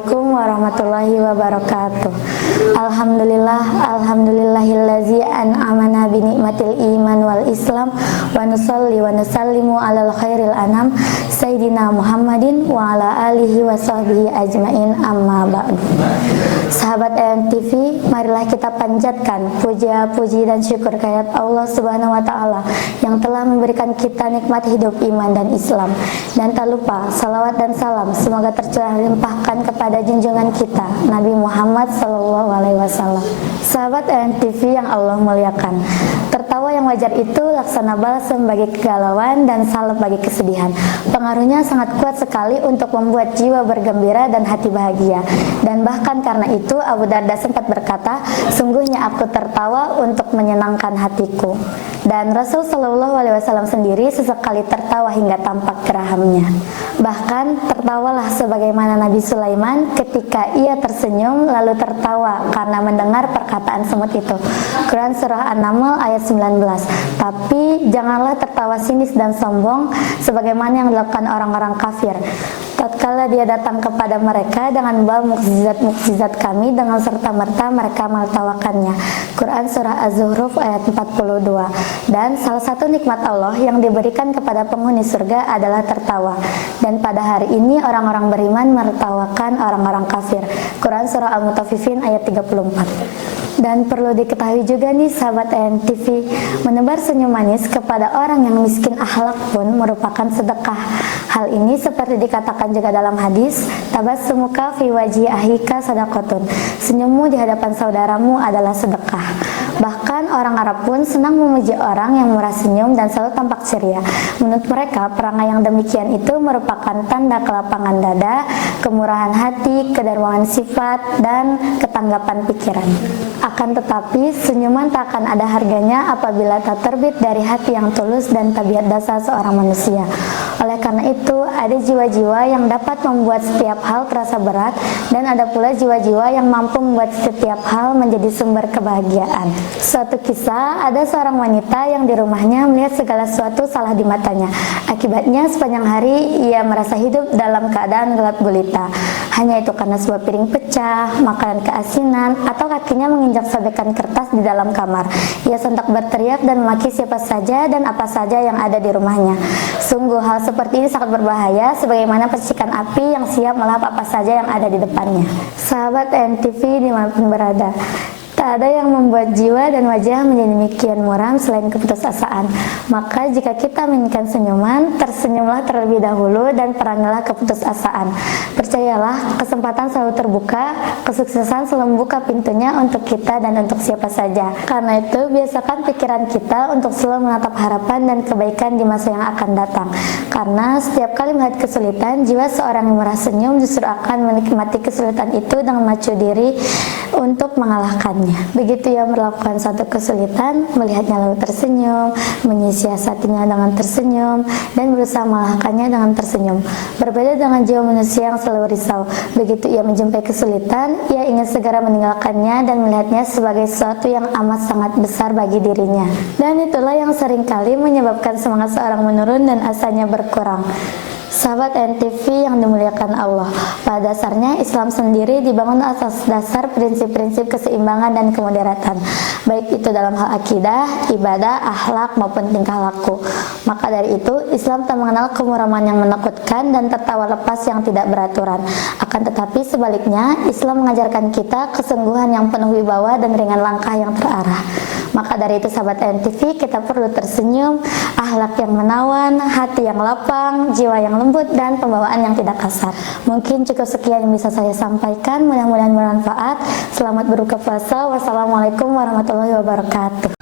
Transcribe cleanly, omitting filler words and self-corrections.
Assalamualaikum warahmatullahi wabarakatuh. Alhamdulillahillazi an'amana bi nikmatil iman wal islam wa nusalli wa nusallimu alal khairil anam sayyidina Muhammadin wa ala alihi wa sahbihi ajmain, amma ba'du. Sahabat ENTV, marilah kita panjatkan puja-puji dan syukur kehadirat Allah Subhanahu wa taala yang telah memberikan kita nikmat hidup iman dan Islam. Dan tak lupa salawat dan salam semoga tercurah limpahkan kepada junjungan kita Nabi Muhammad SAW. Sahabat ENTV yang Allah muliakan, tertawa yang wajar itu laksana balsam bagi kegalauan dan salep bagi kesedihan. Pengaruhnya sangat kuat sekali untuk membuat jiwa bergembira dan hati bahagia. Dan bahkan karena itu Abu Darda sempat berkata, sungguhnya aku tertawa untuk menyenangkan hatiku. Dan Rasul Shallallahu Alaihi Wasallam sendiri sesekali tertawa hingga tampak gerahamnya. Bahkan tertawalah sebagaimana Nabi Sulaiman ketika ia tersenyum lalu tertawa karena mendengar perkataan semut itu. Quran Surah An-Naml ayat 19. Tapi janganlah tertawa sinis dan sombong sebagaimana yang dilakukan orang-orang kafir. Tatkala dia datang kepada mereka dengan membawa mukjizat kami, dengan serta-merta mereka menertawakannya. Quran Surah Az-Zuhruf ayat 42. Dan salah satu nikmat Allah yang diberikan kepada penghuni surga adalah tertawa. Dan pada hari ini orang-orang beriman menertawakan orang-orang kafir. Quran Surah Al-Mutaffifin ayat 34. Dan perlu diketahui juga nih sahabat ENTV, menebar senyum manis kepada orang yang miskin akhlak pun merupakan sedekah. Hal ini seperti dikatakan juga dalam hadis, tabassumuka fi wajhi ahika sadaqatun. Senyummu di hadapan saudaramu adalah sedekah. Bahkan orang Arab pun senang memuji orang yang murah senyum dan selalu tampak ceria. Menurut mereka, perangai yang demikian itu merupakan tanda kelapangan dada, kemurahan hati, kedermawanan sifat, dan ketanggapan pikiran. Akan tetapi, senyuman tak akan ada harganya apabila tak terbit dari hati yang tulus dan tabiat dasar seorang manusia. Oleh karena itu, ada jiwa-jiwa yang dapat membuat setiap hal terasa berat, dan ada pula jiwa-jiwa yang mampu membuat setiap hal menjadi sumber kebahagiaan. Suatu kisah, ada seorang wanita yang di rumahnya melihat segala sesuatu salah di matanya. Akibatnya sepanjang hari ia merasa hidup dalam keadaan gelap gulita. Hanya itu karena sebuah piring pecah, makanan keasinan, atau kakinya menginjak sobekan kertas di dalam kamar. Ia sontak berteriak dan memaki siapa saja dan apa saja yang ada di rumahnya. Sungguh hal seperti ini sangat berbahaya, sebagaimana percikan api yang siap melahap apa saja yang ada di depannya. Sahabat ENTV dimanapun berada, tak ada yang membuat jiwa dan wajah menjadi demikian muram selain keputusasaan. Maka jika kita menginginkan senyuman, tersenyumlah terlebih dahulu dan perangilah keputusasaan. Percayalah, kesempatan selalu terbuka, kesuksesan selalu membuka pintunya untuk kita dan untuk siapa saja. Karena itu, biasakan pikiran kita untuk selalu menatap harapan dan kebaikan di masa yang akan datang. Karena setiap kali melihat kesulitan, jiwa seorang yang merasa senyum justru akan menikmati kesulitan itu dengan macu diri untuk mengalahkannya. Begitu ia melakukan satu kesulitan, melihatnya lalu tersenyum, menyiasatinya dengan tersenyum, dan berusaha mengalahkannya dengan tersenyum. Berbeda dengan jiwa manusia yang selalu risau. Begitu ia menjumpai kesulitan, ia ingin segera meninggalkannya dan melihatnya sebagai sesuatu yang amat sangat besar bagi dirinya. Dan itulah yang seringkali menyebabkan semangat seorang menurun dan asanya berkurang. Sahabat ENTV yang dimuliakan Allah, pada dasarnya Islam sendiri dibangun atas dasar prinsip-prinsip keseimbangan dan kemoderatan, baik itu dalam hal akidah, ibadah, akhlak maupun tingkah laku. Maka dari itu, Islam tak mengenal kemuraman yang menakutkan dan tertawa lepas yang tidak beraturan. Akan tetapi sebaliknya, Islam mengajarkan kita kesungguhan yang penuh wibawa dan ringan langkah yang terarah. Maka dari itu sahabat ENTV, kita perlu tersenyum, akhlak yang menawan, hati yang lapang, jiwa yang lembut, dan pembawaan yang tidak kasar. Mungkin cukup sekian yang bisa saya sampaikan, mudah-mudahan bermanfaat. Selamat berbuka puasa. Wassalamualaikum warahmatullahi wabarakatuh.